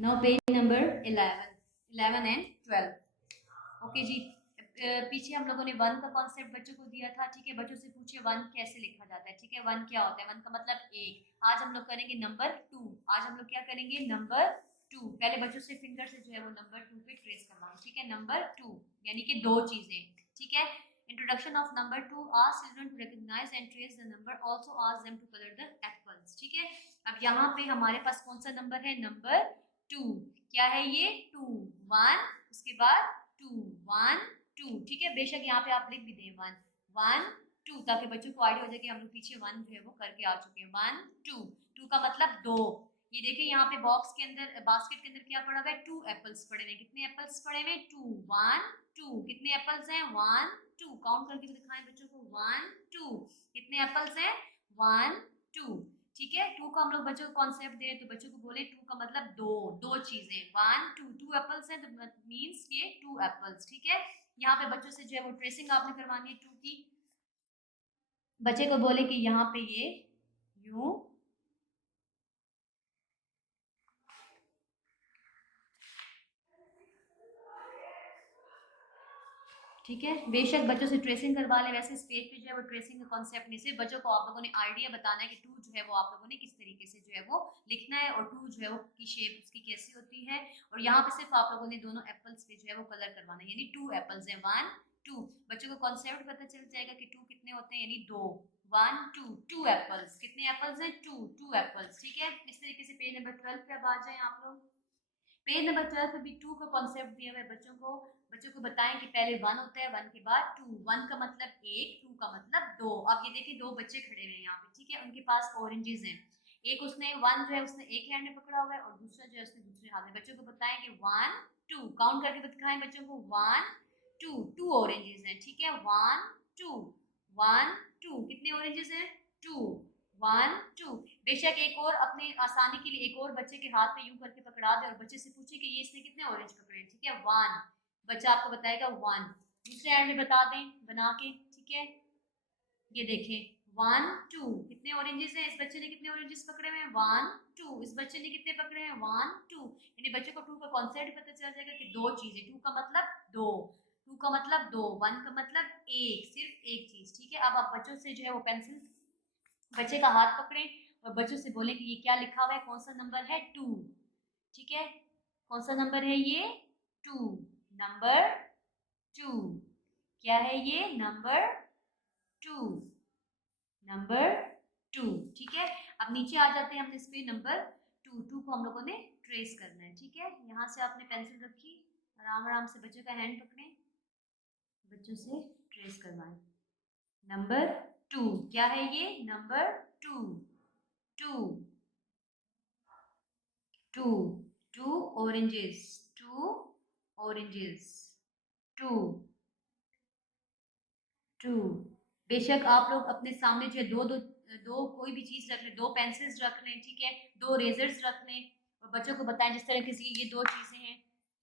Now page number 11 and 12। Okay जी, पीछे हम लोगों ने वन का कॉन्सेप्ट बच्चों को दिया था। ठीक है, बच्चों से पूछे वन कैसे लिखा जाता है। ठीक है, वन क्या होता है? वन का मतलब एक। आज हम लोग करेंगे नंबर टू। आज हम लोग क्या करेंगे? Number two. पहले बच्चों से फिंगर से जो है वो नंबर टू पे ट्रेस करवाएंगे। ठीक है, नंबर टू यानी कि दो चीजें। ठीक है, introduction of number 2 asks children to recognize and trace the number, also asks them to color the apples। ठीक है, अब यहाँ पे हमारे पास कौन सा नंबर है? Number two. क्या है ये? टू। वन, उसके बाद टू, वन टू। ठीक है, बेशक यहाँ पे आप लिख भी दें वन वन टू, ताकि बच्चों को आइडिया हो जाए कि हम लोग पीछे वन जो है वो करके आ चुके हैं। वन टू, टू का मतलब दो। ये देखिए यहाँ पे बॉक्स के अंदर, बास्केट के अंदर क्या पड़ा हुआ है? टू एप्पल्स पड़े हुए। कितने एप्पल्स पड़े हुए? टू। One two. कितने एप्पल्स हैं? One two. काउंट करके दिखाएं बच्चों को। One two. कितने एप्पल्स हैं? One two. ठीक है, टू का हम लोग बच्चों को कॉन्सेप्ट दे तो बच्चों को बोले टू का मतलब दो, दो चीजें। वन टू, टू एप्पल्स हैं तो मींस ये टू एप्पल्स। ठीक है, यहाँ पे बच्चों से जो है वो ट्रेसिंग आपने करवानी है टू की। बच्चे को बोले कि यहाँ पे ये यूं, ठीक है, बेशक बच्चों से ट्रेसिंग करवा ले। वैसे स्टेज पे जो है वो ट्रेसिंग का कॉन्सेप्ट नहीं, सिर्फ बच्चों को आप लोगों ने आइडिया बताना है कि टू जो है वो आप लोगों ने किस तरीके से जो है वो लिखना है, और टू जो है वो की शेप उसकी कैसी होती है। और यहाँ पे सिर्फ आप लोगों ने दोनों एप्पल्स पे जो है वो कलर करवाना है, यानी टू एप्पल्स है। वन टू, बच्चों को कॉन्सेप्ट पता चल जाएगा कि टू कितने होते हैं, यानी दो। One two, two apples. कितने एप्पल्स हैं? Two, two apples. ठीक है, इस तरीके से पेज नंबर 12 पे अब आ जाए आप लोग। पेज नंबर 12 पे भी टू का कॉन्सेप्ट दिया हुआ है बच्चों को। बच्चों को बताएं कि पहले वन होता है, वन के बाद टू। वन का मतलब एक, टू का मतलब दो। अब ये देखिए दो बच्चे खड़े हुए हैं यहाँ पे। ठीक है, उनके पास ऑरेंजेस हैं। एक उसने वन जो है उसने एक हैंड में पकड़ा हुआ है, और दूसरा जो है उसने दूसरे हाथ में। बच्चों को बताएं कि वन टू, काउंट करके दिखाएं बच्चों को। वन टू, टू ऑरेंजेस हैं। ठीक है, वन टू, वन टू। कितने ऑरेंजेस हैं? टू। One two. बेशक एक और अपने आसानी के लिए एक और बच्चे के हाथ पे यूं करके पकड़ा दे और बच्चे से पूछे कि ये इसने कितने ऑरेंज पकड़े। ठीक है, वन। बच्चा आपको बताएगा वन। दूसरे हैंड में बता दें बना के। ठीक है, ये देखें वन टू। कितने ऑरेंजेस हैं? इस बच्चे ने कितने ऑरेंजेस पकड़े हुए हैं? One two. इस बच्चे ने कितने पकड़े हैं? One two. यानी बच्चे को टू का कॉन्सेप्ट पता चल जाएगा कि दो चीजें। टू का मतलब दो, टू का मतलब दो, वन का मतलब एक, सिर्फ एक चीज। ठीक है, अब आप बच्चों से जो है वो पेंसिल, बच्चे का हाथ पकड़े और बच्चों से बोले कि ये क्या लिखा हुआ है, कौन सा नंबर है? टू। ठीक है, कौन सा नंबर है ये? टू। Number two. क्या है ये? Number to, number two. ठीक है, अब नीचे आ जाते हैं हम इस पे नंबर टू। टू को हम लोगों ने ट्रेस करना है। ठीक है, यहाँ से आपने पेंसिल रखी, आराम आराम से बच्चों का हैंड पकड़े, बच्चों से ट्रेस करवाएं। नंबर टू, क्या है ये? Number two. Two, two, two oranges, two oranges, two, two. बेशक आप लोग अपने सामने जो है दो दो दो कोई भी चीज रख लें, दो पेंसिल्स रख लें। ठीक है, दो रेजर्स रख लें और बच्चों को बताएं जिस तरह की ये दो चीजें हैं।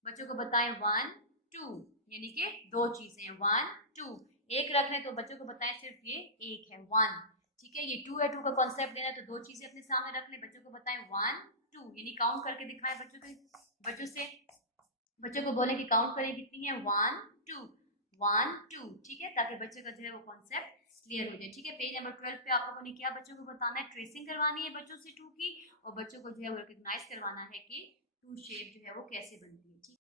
बच्चों को बताएं वन टू, यानी कि दो चीजें हैं। One two. एक रख लें तो बच्चों को बताएं सिर्फ ये एक है, वन। ठीक है, ये टू है, टू का कॉन्सेप्ट लेना तो दो चीजें अपने सामने रख लें। बच्चों को बताएं वन टू, यानी काउंट करके दिखाएं बच्चों के, बच्चों से, बच्चों को बोले कि काउंट करें कितनी है? One two, one two. ठीक है, ताकि बच्चे का जो है वो कॉन्सेप्ट क्लियर हो जाए। ठीक है, पेज नंबर 12 पे आप लोगों ने क्या बच्चों को बताना है? ट्रेसिंग करवानी है बच्चों से टू की, और बच्चों को जो है वो रिकग्नाइज करवाना है कि टू शेप जो है वो कैसे बनती है। ठीक है।